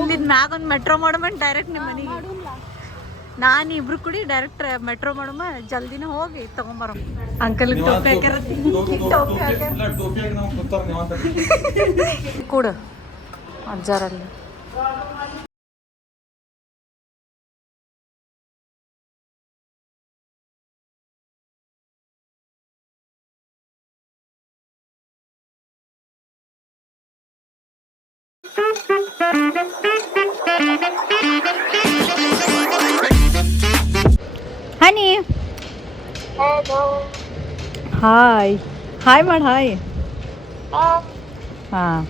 ಇಲ್ಲಿಂದ ಮ್ಯಾಗ ಒಂದು ಮೆಟ್ರೋ ಮಾಡಮ್ಮ ಡೈರೆಕ್ಟ್ ನಿಮ್ಮ ಮನೆಗೆ. ನಾನು ಇಬ್ರು ಕೂಡಿ ಡೈರೆಕ್ಟ್ ಮೆಟ್ರೋ ಮಾಡಮ್ಮ, ಜಲ್ದಿನ ಹೋಗಿ ತಗೊಂಬರೋ. ಅಂಕಲ್ ಟೋಪಿ ಹಾಕ್ಯಾರ ಕೂಡ ಅಜ್ಜಾರಲ್ಲಿ. ಹನಿ ಹಾಯ್ ಹಾಯ್ ಮಾಡಿ ಹಾಯ್. ಹಾಂ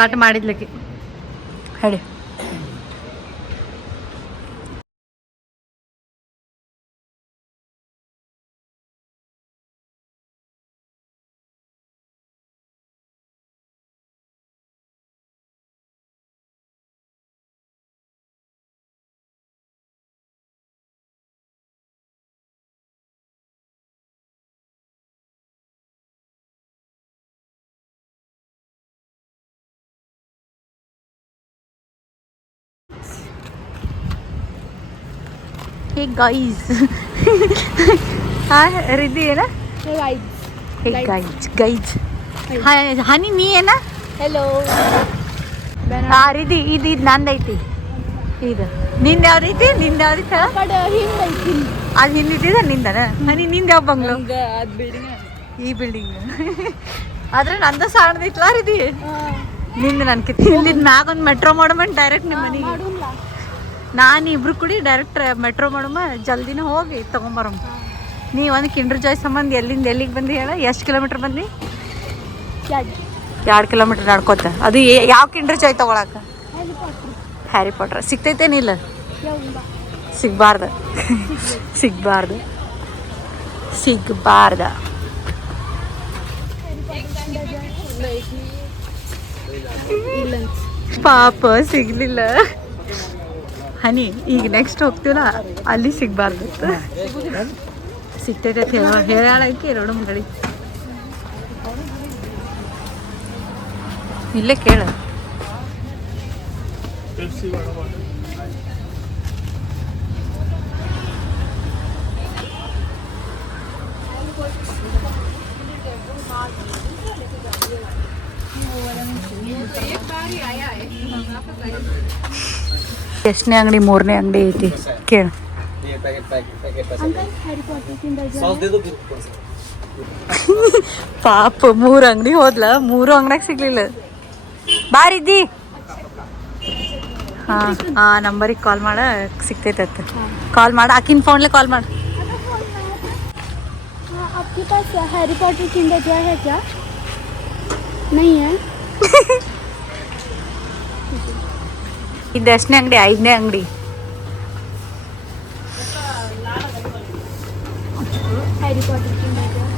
ಕಟ್ ಮಾಡಿದ್ಲಕ್ಕೆ ಹೇಳಿ. Hey guys. Hi Riddhi है ना? Hey guys. Hey guys. Hi Hani ನೀ ಏನ? Hello. Riddhi ಇದು ನಂದೈತಿ. ಇದು ನಿಂದ ಯಾವ ರೀತಿ? ನಿಂದ ಯಾವ ರೀತಿ? ಕಡೆ ಹಿಂದೈತಿ. ಅದು ಹಿಂದಿಟ್ಟಿದ ನಿಂದನ? ಹನಿ ನಿಂದ ಯಾವ ಬಂಗ್ಲು? ಅದು ಬಿಲ್ಡಿಂಗ್. ಈ ಬಿಲ್ಡಿಂಗ್. ಆದ್ರೆ ನಂದ ಸಾಣದಿತ್ಲಾ Riddhi. ನಿಂದ ನನ್ಕಿತ್ತು. ಇಲ್ಲಿಂದ ಮ್ಯಾಗ ಒಂದು ಮೆಟ್ರೋ ಮಾಡಮ್ಮ ಡೈರೆಕ್ಟ್ ನಿಮ್ಮ ಮನೆಗೆ. ನಾನು ಇಬ್ರು ಕೂಡಿ ಡೈರೆಕ್ಟ್ ಮೆಟ್ರೋ ಮಾಡಮ್ಮ, ಜಲ್ದಿನ ಹೋಗಿ ತಗೊಂಬರಮ್ಮ. ನೀ ಒಂದು ಕಿಂಡರ್ ಜಾಯ್ ಸಂಬಂಧ ಎಲ್ಲಿಂದ ಎಲ್ಲಿಗೆ ಬಂದು ಹೇಳ? ಎಷ್ಟು ಕಿಲೋಮೀಟ್ರ್ ಬಂದು? 2 ಕಿಲೋಮೀಟ್ರ್ ನಡ್ಕೋತ. ಅದು ಯಾವ ಕಿಂಡರ್ ಜಾಯ್ ತೊಗೊಳಕ? ಹ್ಯಾರಿ ಪಾಟ್ರ್ ಸಿಗ್ತೈತೇನಿಲ್ಲ? ಸಿಗ್ಬಾರ್ದು ಸಿಗ್ಬಾರ್ದು ಸಿಗ್ಬಾರ್ದ. ಪಾಪ ಸಿಗ್ಲಿಲ್ಲ. ಹನಿ ಈಗ ನೆಕ್ಸ್ಟ್ ಹೋಗ್ತೀವಲ್ಲ ಅಲ್ಲಿ ಸಿಗ್ಬಾರ್ದು. ಸಿಗ್ತೈತೆ ಹೇಳಕ್ಕೆ 2 ಮುಂಗಡಿ ಇಲ್ಲೇ ಕೇಳ. ಎಷ್ಟನೇ ಅಂಗಡಿ? 3ನೇ ಅಂಗಡಿ ಐತಿ ಕೇಳ. ಪಾಪ 3 ಅಂಗಡಿ ಹೋದ್ಲ, 3 ಅಂಗಡಿಯಾಗ ಸಿಗ್ಲಿಲ್ಲ. ಬಾರಿದ್ದಿ. ಹಾಂ ನಂಬರಿಗೆ ಕಾಲ್ ಮಾಡ, ಸಿಗ್ತೈತತ್ತ. ಕಾಲ್ ಮಾಡ, ಆಕಿನ ಫೋನ್ಲೆ ಕಾಲ್ ಮಾಡು. आपके पास हैरी पॉटर किंडर जॉय है क्या? नहीं है. ಇದು ಎಷ್ಟನೇ ಅಂಗಡಿ? 5ನೇ ಅಂಗಡಿ. Harry Potter Kinder Joy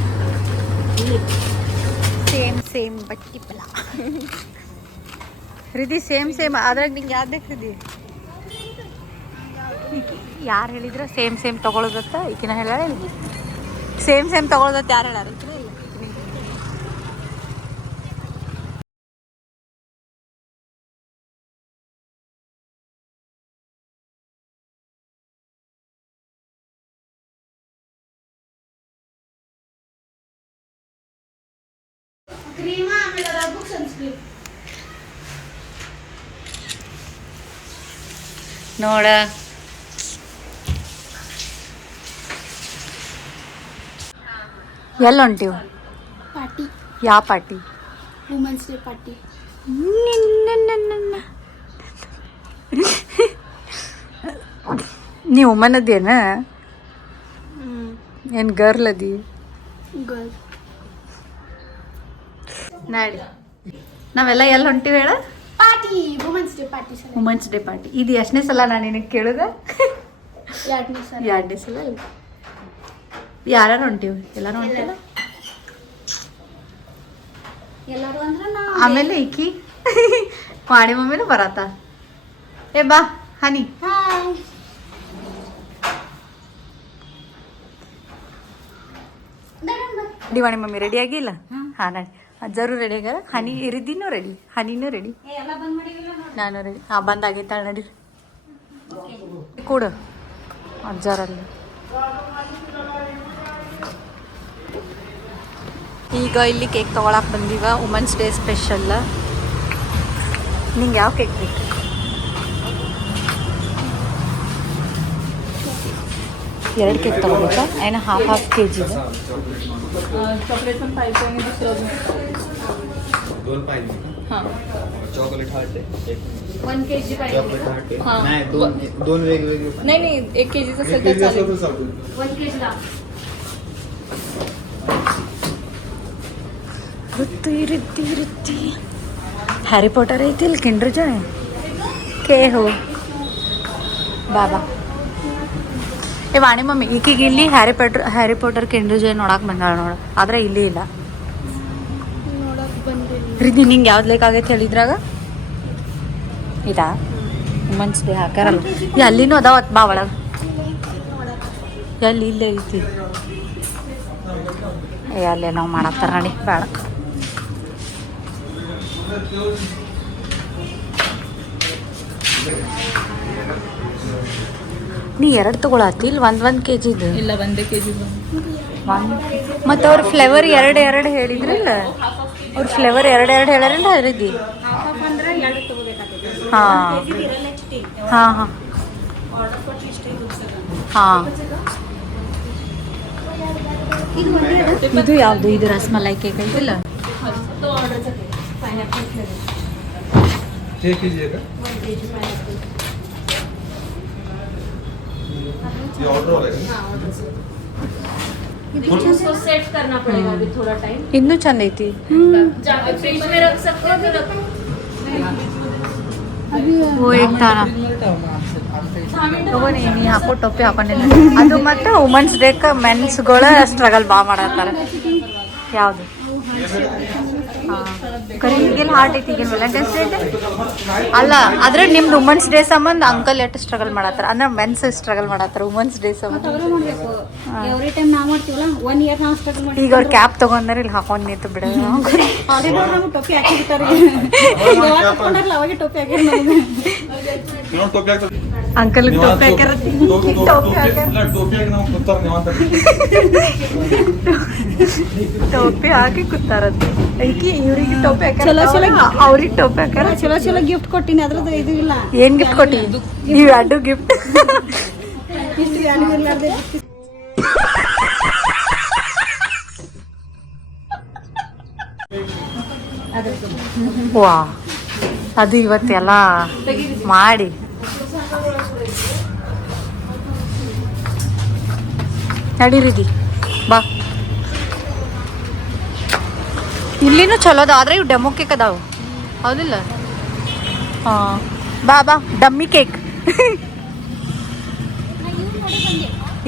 same ಬಟ್ಟಿ ಪಲ. Riddhi ಸೇಮ್ ಅದ್ರಾಗ ನಿಂಗೆ ಯಾವ್ದು ಬೇಕು Riddhi? ಯಾರು ಹೇಳಿದ್ರ ಸೇಮ್ ತೊಗೊಳೋದತ್ತ? ಈಕಿನ ಹೇಳ ಸೇಮ್ ತೊಗೊಳೋದತ್ತ ಯಾರು ಹೇಳಾರ? ನೋಡ ಎಲ್ಲ ಹೊಂಟಿವು? पार्टी. ಯಾವ ಪಾರ್ಟಿ? Women's day party. ನೀ ವುಮನ್ ಅದೇನ? ಏನು ಗರ್ಲ್ ಅದಿ? ಗರ್ಲ್. ನಾಡಿ ನಾವೆಲ್ಲ ಎಲ್ಲ ಹೊಂಟಿವಿ ಹೇಳ? Party. Women's day party. Women's day party. ಇದು ಎಷ್ಟನೇ ಸಲ ನಾನು ನಿನಗೆ ಕೇಳಿದೆ? 2ನೇ ಸಲ. ಯಾರು ಹೊಂಟಿವಿ? ಎಲ್ಲರೂ ಹೊಂಟಿಲ್ಲ. ಎಲ್ಲರೂ ಅಂದ್ರೆ ನಾ. ಆಮೇಲೆ ಈಕಿ ವಾಣಿ ಮಮ್ಮಿನೂ ಬರತ್ತ. ಏ ಬಾ ಹನಿ. ಹಾಯ್. ವಾಣಿ ಮಮ್ಮಿ ರೆಡಿ ಆಗಿಲ್ಲ? ಹಾಂ ನಡಿ. ಅಜ್ಜರು ರೆಡಿ ಆಗ್ಯಾರ. ಹನಿ ಇರಿದ್ದೀನೂ ರೆಡಿ, ಹನಿನೂ ರೆಡಿ, ನಾನು ರೆಡಿ. ಹಾಂ ಬಂದಾಗೈತಾಳ ನಡಿ ಕೂಡು ಅಜ್ಜರಲ್ಲಿ. ಈಗ ಇಲ್ಲಿ ಕೇಕ್ ತೊಗೊಳಕ್ಕೆ ಬಂದೀವ, ವುಮೆನ್ಸ್ ಡೇ ಸ್ಪೆಷಲ್. ನಿಂಗೆ ಯಾವ ಕೇಕ್ ಬೇಕು? ಎರಡು ಕೇಕ್ ತೊಗೋಬೇಕಾ? ಏನು ಹಾಫ್ ಕೆ ಜಿ ಇದೆ? चॉकलेट पण पाहिजे आणि दुसरं दोन पाहिजे हां चॉकलेट हार्ट आहे 1 kg पाहिजे चॉकलेट हार्ट आहे हां. नाही दोन वेगवेगळे नाही नाही 1 kg चं असेल तर चालेल 1 kg ला ವೃತ್ತಿ ಹ್ಯಾರಿ ಪಾಟರ್ ಐತಿ ಇಲ್ಲಿ, ಕಿಂಡರ್ ಜಾಯ್ ಕೇ ಹೋ ಬಾಬಾ. ಏ ವಾಣಿ ಮಮ್ಮಿ ಈಕಿಗೆ ಇಲ್ಲಿ ಹ್ಯಾರಿ ಪಾಟರ್ ಕಿಂಡರ್ ಜಾಯ್ ನೋಡಕ್ಕೆ ಬಂದಾಳ ನೋಡ, ಆದ್ರೆ ಇಲ್ಲಿ ಇಲ್ಲ. ನೋಡಕ್ ಬಂದಿಲ್ಲ. ರೀತಿ ನಿಂಗೆ ಯಾವ್ದು ಲೇಕಾಗೈತೆ ಹೇಳಿದ್ರಾಗ ಇದಾ ವುಮೆನ್ಸ್ ಡೇ ಹಾಕ್ಯಾರಲ್ಲ, ಅಲ್ಲಿನೂ ಅದಾವತ್ ಬಾ ಒಳಗೆ. ಎಲ್ಲಿ ಇಲ್ಲೇ ಐತಿ ಅಲ್ಲೇ ನಾವು ಮಾಡತ್ತಾರ ನೋಡಿ ಬೇಡ. ನೀ ಎರಡು ತಗೊಳತ್ತಿ ಇಲ್ಲಿ ಒಂದು ಕೆ ಜಿದು ಇಲ್ಲ 1 kg ಮತ್ತು ಅವ್ರ ಫ್ಲೇವರ್ ಎರಡು ಹೇಳಿದ್ರಿಲ್ಲ, ಅವ್ರ ಫ್ಲೇವರ್ ಎರಡು ಹೇಳ್ಯಾರಲ್ಲ ಹರಿದಿ. ಹಾಂ ಹಾಂ ಹಾಂ ಹಾಂ. ಇದು ಯಾವುದು? ಇದು ರಸಮಲೈ ಕೇಕ್ ಐತಿಲ್ಲ. तो ऑर्डरचा केक पायनॅपल फ्लेवर ते कीजिएगा ये ऑर्डर हो रहा है हां ऑर्डर इसको सेट करना पड़ेगा अभी थोड़ा टाइम. ಇನ್ನೂ ಚಂದ ಐತಿ. जाके फ्रिज में रख सकते हो तो रख ಓ ಇರ್ತಾರ ತಗೋ. ನೀ ಹಾಕೋ ಟೊಪ್ಪಿ ಹಾಕೊಂಡಿಲ್ಲ ಅದು. ಮತ್ತು ವುಮೆನ್ಸ್ ಡೇಕ ಮೆನ್ಸ್ಗಳ ಸ್ಟ್ರಗಲ್ ಭಾಳ ಮಾಡತ್ತಾರ. ಯಾವುದು? ಹಾಂ ಕರಿ ಈಗೆಲ್ಲ ಹಾರ್ಟ್ ಐತಿ, ಈಗೇನು ವ್ಯಾಲೆಂಟೈನ್ಸ್ ಡೇ ಐತೆ ಅಲ್ಲ. ಆದ್ರೆ ನಿಮ್ದು ವುಮೆನ್ಸ್ ಡೇ ಸಂಬಂಧ ಅಂಕಲ್ ಎಷ್ಟು ಸ್ಟ್ರಗಲ್ ಮಾಡತ್ತಾರ ಅಂದ್ರೆ ಮೆನ್ಸ್ ಸ್ಟ್ರಗಲ್ ಮಾಡತ್ತಾರ ವುಮೆನ್ಸ್ ಡೇ ಸಂಬಂಧ. ಎವ್ರಿ ಟೈಮ್ ನಾವು ಮಾಡ್ತೀವಲ್ಲ 1 ಇಯರ್ ನಾವು ಸ್ಟ್ರಗಲ್ ಮಾಡಿ ಈಗ ಅವ್ರು ಕ್ಯಾಪ್ ತಗೊಂಡ್ರೆ ಇಲ್ಲಿ ಹಾಕೊಂಡು ನಿಂತು ಬಿಡ. ಆಲ್ರೆಡಿ ನಮ್ಗೆ ಟೊಪ್ಪಿ ಹಾಕಿರ್ತಾರೆ. ತಗೊಂಡಾರಲ್ಲ ಅವಾಗ ಟೊಪ್ಪಿ ಹಾಕಿರ್ ನಮ್ಗೆ. किंवा टोपी हाकतात ಅಂಕಲ್ ಟೋಪಿ ಹಾಕ್ಯಾರ. टोपी हाकಿ ನಾವು ಕೂತಾರ ನಿವಂತ ಟೋಪಿ ಹಾಕಿ ಕೂತಾರತ್ತ. ಐಕಿ ಇವ್ರಿಗೆ ಟೋಪಿ ಹಾಕ್ಯಾರ, ಚಲೋ ಚಲೋ ಅವ್ರಿಗೆ ಟೋಪಿ ಹಾಕ್ಯಾರ. ಚಲೋ ಚಲೋ ಗಿಫ್ಟ್ ಕೊಟ್ಟಿನಿ, ಅದ್ರದ್ದು ಇದು ಇಲ್ಲ. ಏನ್ ಗಿಫ್ಟ್ ಕೊಟ್ಟಿ ನೀವು? ಎರಡು ಗಿಫ್ಟ್. ಇಷ್ಟು ವ್ಯಾಲ್ಯೂ ಇರ್ಲಾರ್ದೆ ವಾ ಅದು ಇವತ್ತೆಲ್ಲ ಮಾಡಿ ನಡೀರಿದಿ ಬಾ. ಇಲ್ಲಿನೂ ಚಲೋ ಅದ, ಆದ್ರೆ ಇವು ಡೆಮೋ ಕೇಕ್ ಅದಾವು ಹೌದಿಲ್ಲ? ಹಾಂ ಬಾ ಬಾ ಡಮ್ಮಿ ಕೇಕ್.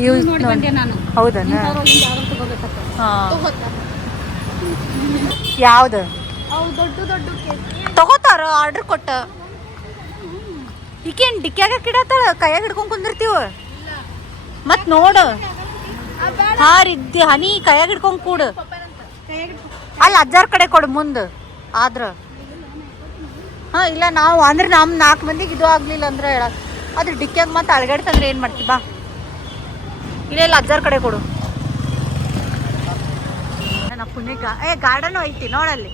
ಯೂಸ್ ನೋಡಿ ಬಂದೆ ನಾನು. ಹೌದನ್ನ? ಇಂಥವ್ರೊಳಗಿಂದ ಯಾವ್ದು ತಗೋಬೇಕಂತ. ಹಾಂ ಯಾವ್ದು ಅವು ದೊಡ್ಡ ದೊಡ್ಡ ಕೇಕ್ ತಗೋತಾರ ಆರ್ಡರ್ ಕೊಟ್ಟ. ಈಕೇನು ಡಿಕ್ಯಾಗ ಕಿಡತ್ತಾಳ, ಕೈಯಾಗ ಹಿಡ್ಕೊಂಡು ಕುಂದಿರ್ತೀವ ಮತ್ ನೋಡು. ಹಾ ರಿದ್ದಿ ಹನಿ ಕೈಯಾಗ ಹಿಡ್ಕೊಂಡು ಕೂಡು. ಅಲ್ಲಿ ಅಜ್ಜಾರ ಕಡೆ ಕೊಡು ಮುಂದೆ ಆದ್ರ. ಹಾಂ ಇಲ್ಲ ನಾವು ಅಂದ್ರೆ ನಮ್ಮ 4 ಮಂದಿಗೆ ಇದು ಆಗ್ಲಿಲ್ಲ ಅಂದ್ರೆ ಹೇಳ, ಅದ್ರ ಡಿಕ್ಯಾಗ ಮತ್ತೆ ಅಳಗಾಡ್ತಂದ್ರೆ ಏನು ಮಾಡ್ತಿ ಬಾ. ಇಲ್ಲ ಇಲ್ಲ ಅಜ್ಜಾರ ಕಡೆ ಕೊಡು. ನನ್ನ ಪುಣೆ ಗಾರ್ಡನ್ ಐತಿ ನೋಡಲ್ಲಿ,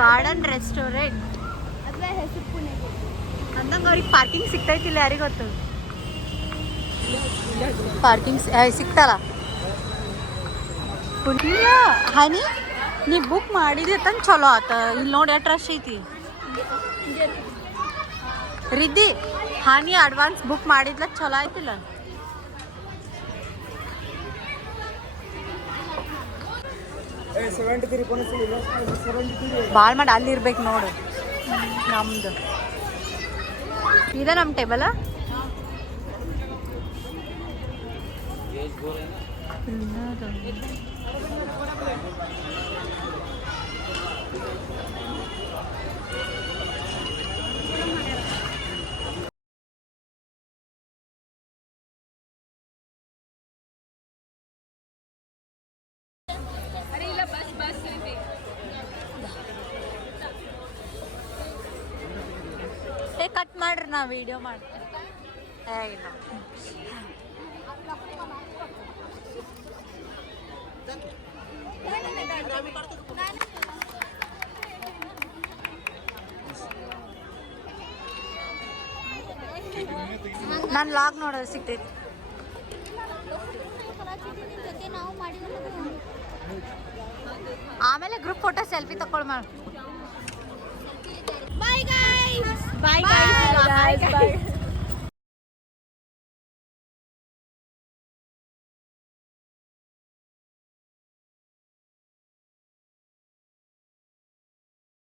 ಗಾರ್ಡನ್ ರೆಸ್ಟೋರೆಂಟ್ ಅದ್ರ ಹೆಸರು ಪುಣೆ. ಅಂದಂಗೆ ಅವ್ರಿಗೆ ಪಾರ್ಕಿಂಗ್ ಸಿಗ್ತೈತಿಲ್ಲ ಯಾರಿಗೆ ಗೊತ್ತು? ಪಾರ್ಕಿಂಗ್ ಸಿಗ್ತಾರ. ಪುಣ್ಯ ಹನಿ ನೀ ಬುಕ್ ಮಾಡಿದ್ರೆ ತಂದು ಚಲೋ ಆತ. ಇಲ್ಲಿ ನೋಡಿ ಎಷ್ಟು ರಶ್ ಐತಿ. ರಿದ್ದಿ ಹನಿ ಅಡ್ವಾನ್ಸ್ ಬುಕ್ ಮಾಡಿದ್ಲ ಚಲೋ ಆಯ್ತಿಲ್ಲ. ಭಾಳ ಮಾಡಿ ಅಲ್ಲಿ ಇರ್ಬೇಕು ನೋಡು. ನಮ್ದು ಇದೆ ನಮ್ಮ ಟೇಬಲ್. ಕಟ್ ಮಾಡ್ರಿ ನಾ ವಿಡಿಯೋ ಮಾಡ್ತೀನಿ ಇಲ್ಲ ನಾನು ಲಾಗ್ ನೋಡೋದು ಸಿಗ್ತೈತಿ ನಾವು ಮಾಡಿದ್ರೆ ಆಮೇಲೆ ಗ್ರೂಪ್ ಫೋಟೋ ಸೆಲ್ಫಿ ತಗೊಳ್ ಮಾಡಿ ಬಾಯ್ ಗೈಸ್ ಬಾಯ್